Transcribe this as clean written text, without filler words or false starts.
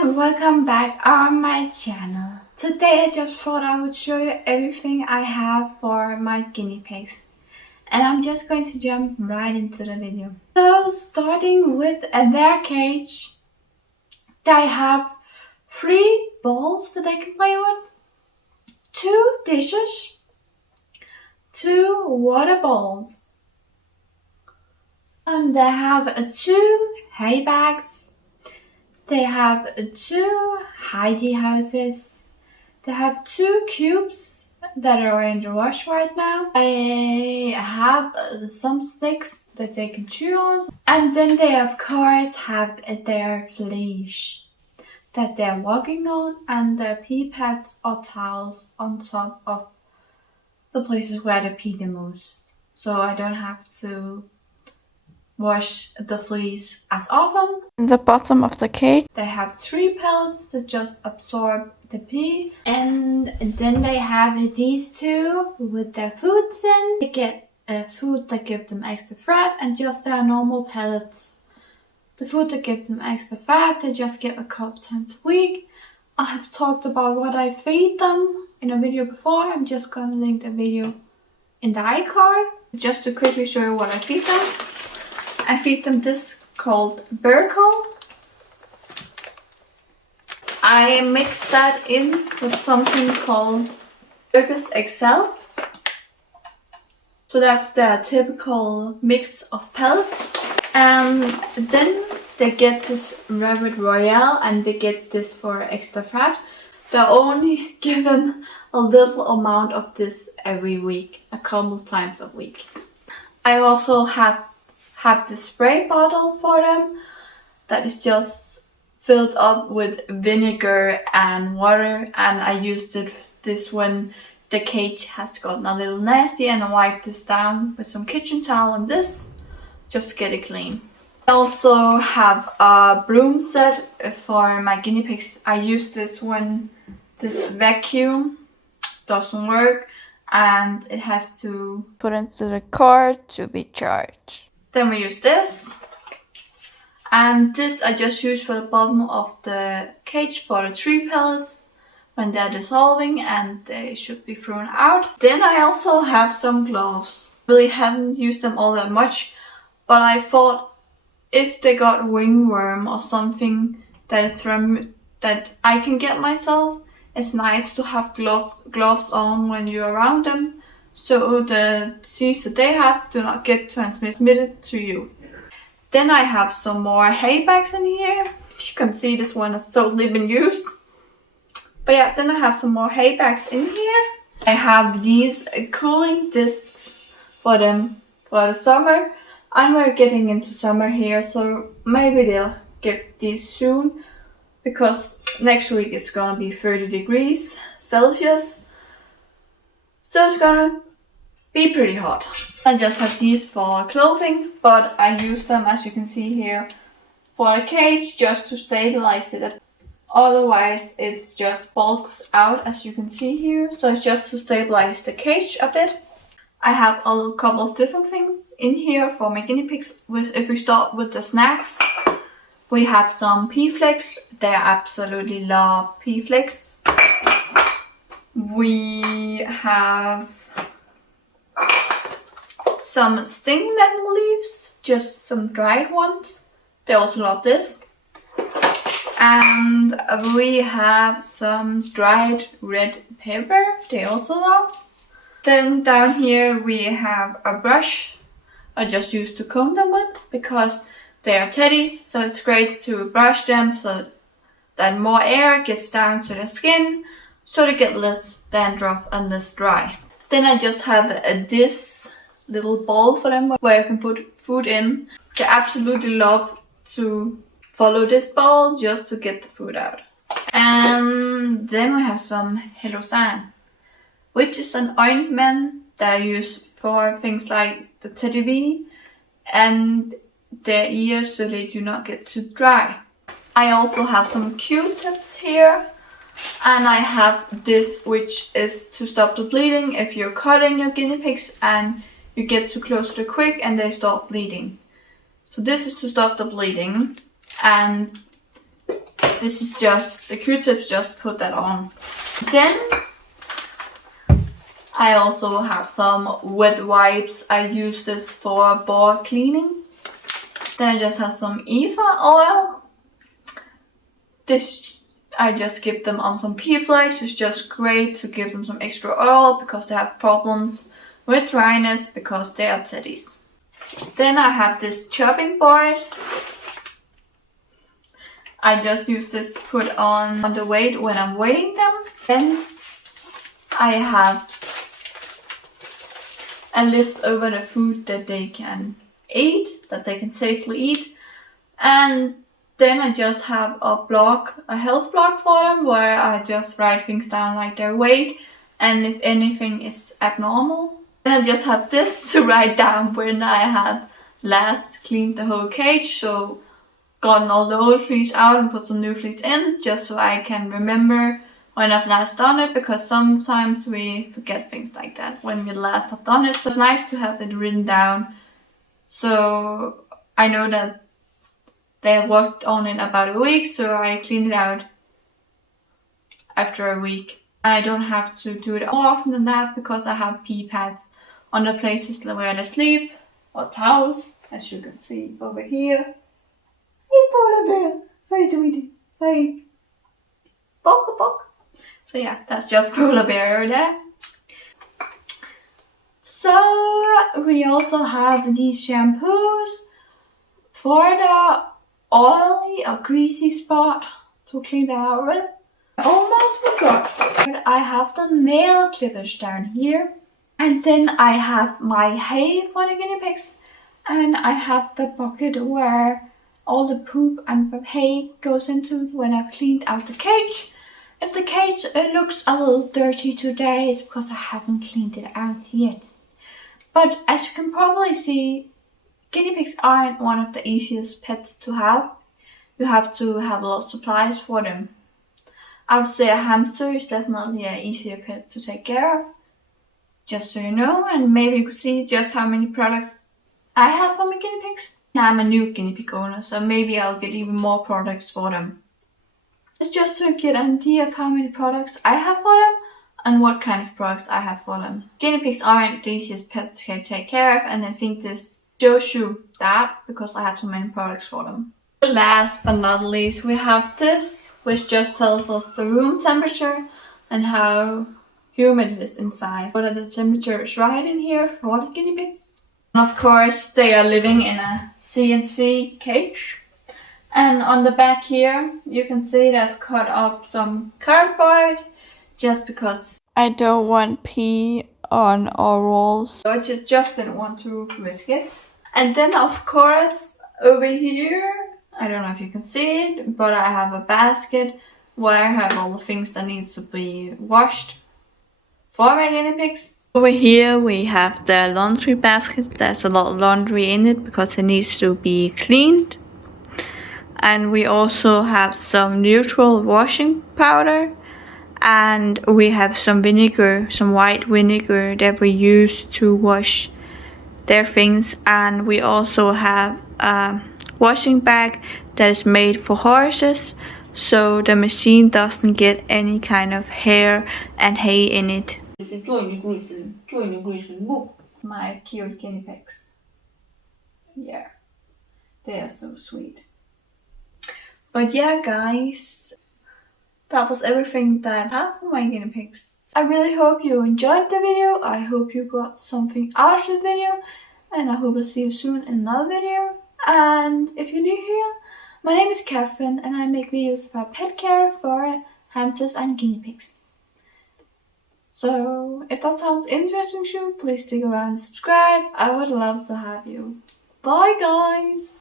everyone, welcome back on my channel. Today I just thought I would show you everything I have for my guinea pigs. And I'm just going to jump right into the video. So starting with their cage, they have 3 balls that they can play with, 2 dishes, 2 water bowls, and they have 2 hay bags. They have 2 hidey houses. They have 2 cubes that are in the wash right now. They have some sticks that they can chew on. And then they of course have their fleece that they're walking on, and their pee pads or towels on top of the places where they pee the most. So I don't have to wash the fleece as often. In the bottom of the cage they have 3 pellets that just absorb the pee, and then they have these 2 with their foods in. They get food that gives them extra fat, and just their normal pellets. The food that gives them extra fat they just get a couple times a week. I have talked about what I feed them in a video before. I'm just gonna link the video in the iCard just to quickly show you what I feed them. I feed them this called Burkle. I mix that in with something called Circus XL. So that's the typical mix of pellets. And then they get this Rabbit Royale, and they get this for extra fat. They're only given a little amount of this every week, a couple times a week. I also have the spray bottle for them that is just filled up with vinegar and water, and I used this when the cage has gotten a little nasty, and I wiped this down with some kitchen towel and this just to get it clean. I also have a broom set for my guinea pigs. I use this when this vacuum doesn't work and it has to put into the car to be charged. Then we use this, and this I just use for the bottom of the cage for the 3 pellets when they're dissolving and they should be thrown out. Then I also have some gloves. Really haven't used them all that much, but I thought if they got ringworm or something that I can get myself, it's nice to have gloves on when you're around them, so the disease that they have do not get transmitted to you. Then I have some more hay bags in here. You can see this one has totally been used. But yeah, then I have some more hay bags in here. I have these cooling discs for them for the summer. And we're getting into summer here, so maybe they'll get these soon, because next week it's gonna be 30 degrees Celsius. So it's gonna be pretty hot. I just have these for clothing, but I use them, as you can see here, for a cage just to stabilize it. Otherwise it just bulks out, as you can see here. So it's just to stabilize the cage a bit. I have a couple of different things in here for my guinea pigs. If we start with the snacks, we have some pea flakes. They absolutely love pea flakes. We have some sting nettle leaves, just some dried ones. They also love this. And we have some dried red pepper. They also love. Then down here we have a brush I just use to comb them with, because they are teddies, so it's great to brush them so that more air gets down to the skin, so they get less dandruff and less dry. Then I just have this little bowl for them where you can put food in. They absolutely love to follow this bowl just to get the food out. And then we have some Hellosan, which is an ointment that I use for things like the teddy bear and their ears, so they do not get too dry. I also have some Q-tips here, and I have this, which is to stop the bleeding if you're cutting your guinea pigs and you get too close to the quick and they stop bleeding. So this is to stop the bleeding, and this is just, the Q-tips just put that on. Then I also have some wet wipes. I use this for board cleaning. Then I just have some Eva oil. This I just give them on some pea flakes. It's just great to give them some extra oil because they have problems with dryness because they are teddies. Then I have this chopping board. I just use this to put on the weight when I'm weighing them. Then I have a list over the food that they can eat, that they can safely eat. And then I just have a health blog for them where I just write things down like their weight and if anything is abnormal. Then I just have this to write down when I have last cleaned the whole cage, so gotten all the old fleece out and put some new fleece in, just so I can remember when I've last done it, because sometimes we forget things like that when we last have done it. So it's nice to have it written down, so I know that they have worked on it about a week, so I clean it out after a week. And I don't have to do it more often than that because I have pee pads on the places where they sleep, or towels, as you can see over here. Hey polar bear, hey sweetie, hey, bok bok. So yeah, that's just polar bear over there. So we also have these shampoos for the oily or greasy spot to clean that out with. I almost forgot, but I have the nail clippers down here, and then I have my hay for the guinea pigs, and I have the bucket where all the poop and hay goes into when I've cleaned out the cage. If the cage looks a little dirty today, it's because I haven't cleaned it out yet. But as you can probably see, guinea pigs aren't one of the easiest pets to have. You have to have a lot of supplies for them. I would say a hamster is definitely an easier pet to take care of. Just so you know, and maybe you could see just how many products I have for my guinea pigs. Now I'm a new guinea pig owner, so maybe I'll get even more products for them. It's just to get an idea of how many products I have for them and what kind of products I have for them. Guinea pigs aren't the easiest pets to take care of, and I think this shows you that because I have so many products for them. Last but not least, we have this, which just tells us the room temperature and how humid it is inside. Whether the temperature is right in here for the guinea pigs. And of course, they are living in a CNC cage. And on the back here, you can see that I've cut up some cardboard just because I don't want pee on our walls. So I just didn't want to risk it. And then of course, over here, I don't know if you can see it, but I have a basket where I have all the things that needs to be washed for my guinea pigs. Over here we have the laundry basket. There's a lot of laundry in it because it needs to be cleaned. And we also have some neutral washing powder. And we have some vinegar, some white vinegar that we use to wash their things. And we also have a washing bag that is made for horses, so the machine doesn't get any kind of hair and hay in it. My cute guinea pigs. Yeah, they are so sweet. But yeah guys, that was everything that I have for my guinea pigs. I really hope you enjoyed the video. I hope you got something out of the video, and I hope I'll see you soon in another video. And if you're new here, my name is Catherine and I make videos about pet care for hamsters and guinea pigs. So if that sounds interesting to you, please stick around and subscribe. I would love to have you. Bye guys!